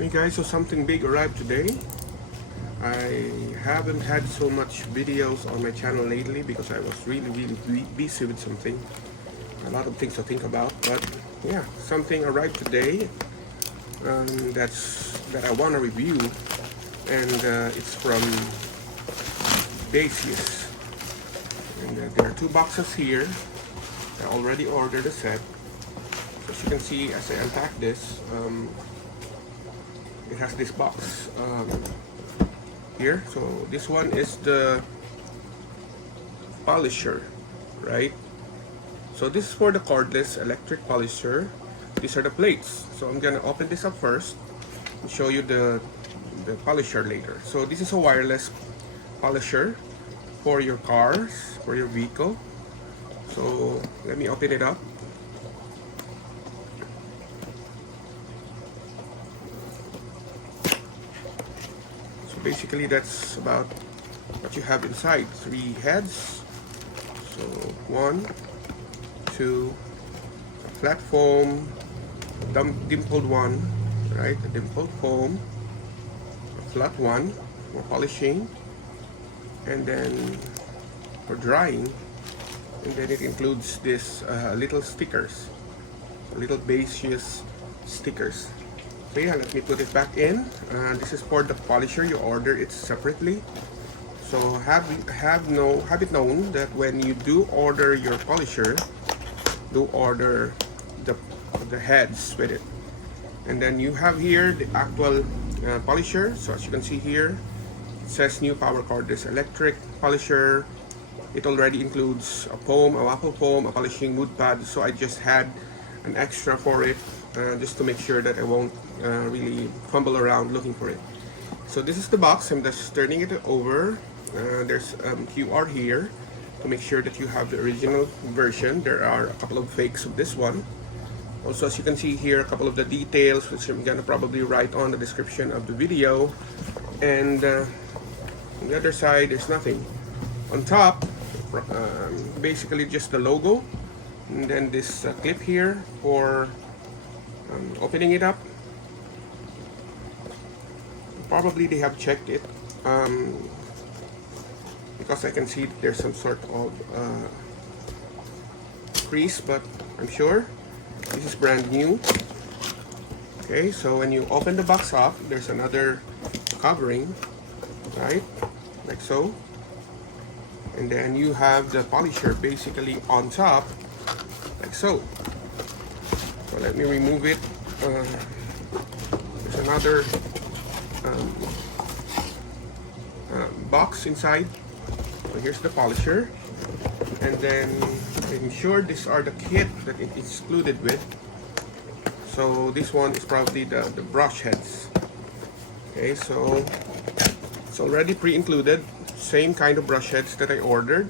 Hey guys, so something big arrived today. I haven't had so much videos on my channel lately because I was really busy with something. A lot of things to think about, but yeah, something arrived today that I want to review, and it's from Baseus. And there are two boxes here. I already ordered a set. As you can see, as I unpack this, it has this box here. So this one is the polisher, right? So this is for the cordless electric polisher. These are the plates. So I'm gonna open this up first and show you the polisher later. So this is a wireless polisher for your cars, for your vehicle. So let me open it up. Basically, that's about what you have inside. 3 heads. So 1, 2, a flat foam, dimpled one, right? A dimpled foam, a flat one for polishing, and then for drying. And then it includes this little stickers, little Baseus stickers. So yeah, let me put it back in. This is for the polisher. You order it separately. So have it known that when you do order your polisher, do order the heads with it. And then you have here the actual polisher. So as you can see here, it says new power cordless electric polisher. It already includes a foam, a waffle foam, a polishing wood pad. So I just had an extra for it. Just to make sure that I won't really fumble around looking for it. So this is the box. I'm just turning it over. There's QR here to make sure that you have the original version. There are a couple of fakes of this one. Also, as you can see here, a couple of the details, which I'm gonna probably write on the description of the video. And on the other side, there's nothing. On top, basically just the logo, and then this clip here for opening it up. Probably they have checked it because I can see there's some sort of crease, but I'm sure this is brand new. Okay, so when you open the box up, there's another covering, right, like so, and then you have the polisher basically on top, like so. So let me remove it. There's another box inside. So here's the polisher, and then I'm sure these are the kit that it is included with. So this one is probably the brush heads. Okay, so it's already pre-included, same kind of brush heads that I ordered.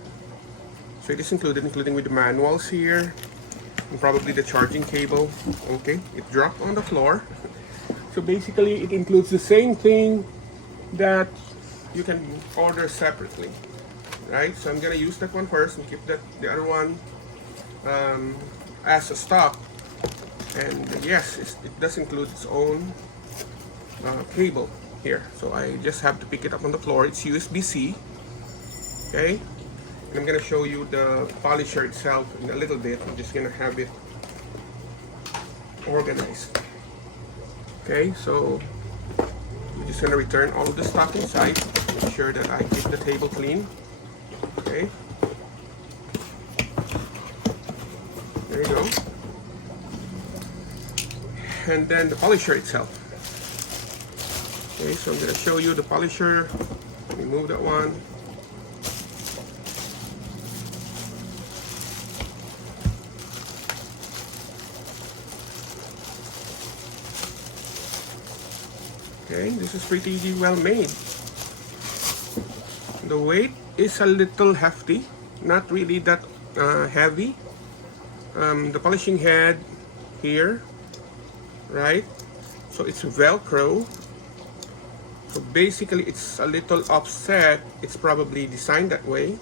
So it is included, including with the manuals here, and probably the charging cable. Okay, it dropped on the floor. So basically it includes the same thing that you can order separately, right? So I'm gonna use that one first and keep the other one as a stock. And yes, it does include its own cable here. So I just have to pick it up on the floor. It's USB-C. Okay, and I'm gonna show you the polisher itself in a little bit. I'm just gonna have it organized. Okay, so we're just gonna return all of the stuff inside. Make sure that I keep the table clean. Okay, there you go. And then the polisher itself. Okay, so I'm gonna show you the polisher. Remove that one. Okay, this is pretty well made. The weight is a little hefty, not really that heavy. The polishing head here, right? So it's Velcro. So basically it's a little offset. It's probably designed that way,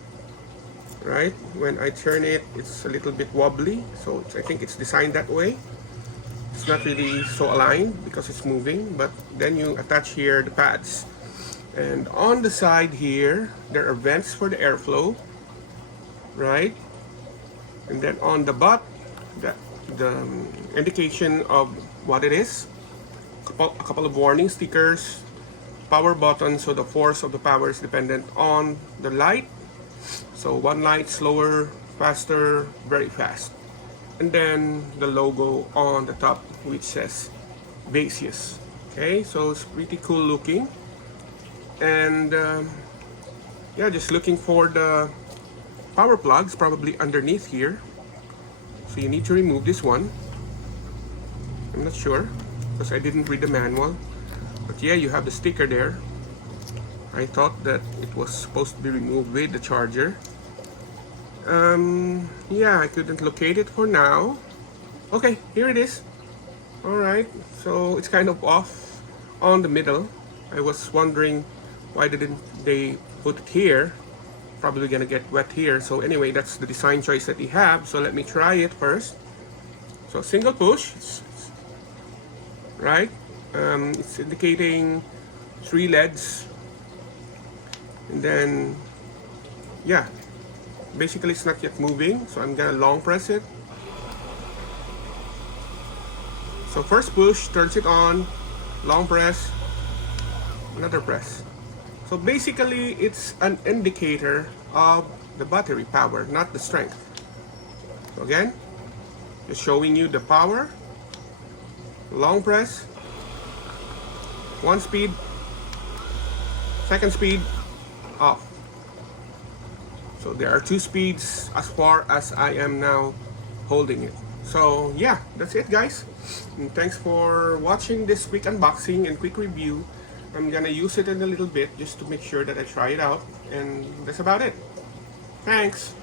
right? When I turn it, it's a little bit wobbly. So I think it's designed that way. It's not really so aligned because it's moving, but then you attach here the pads. And on the side here, there are vents for the airflow, right? And then on the butt, the indication of what it is, a couple of warning stickers, power button, so the force of the power is dependent on the light. So one light, slower, faster, very fast. And then the logo on the top, which says Baseus. Okay, so it's pretty cool looking. And yeah, just looking for the power plugs, probably underneath here. So you need to remove this one. I'm not sure because I didn't read the manual. But yeah, you have the sticker there. I thought that it was supposed to be removed with the charger. Yeah, I couldn't locate it for now. Okay, here it is. Alright, so it's kind of off on the middle. I was wondering why didn't they put it here. Probably gonna get wet here. So anyway, that's the design choice that they have. So let me try it first. So single push, right? It's indicating 3 LEDs. And then, yeah, basically it's not yet moving, so I'm gonna long press it. So first push turns it on, long press, another press. So basically it's an indicator of the battery power, not the strength. So again, just showing you the power, long press, 1 speed, 2nd speed, off. So there are 2 speeds as far as I am now holding it. So yeah, that's it guys. And thanks for watching this quick unboxing and quick review. I'm gonna use it in a little bit just to make sure that I try it out, and that's about it. Thanks.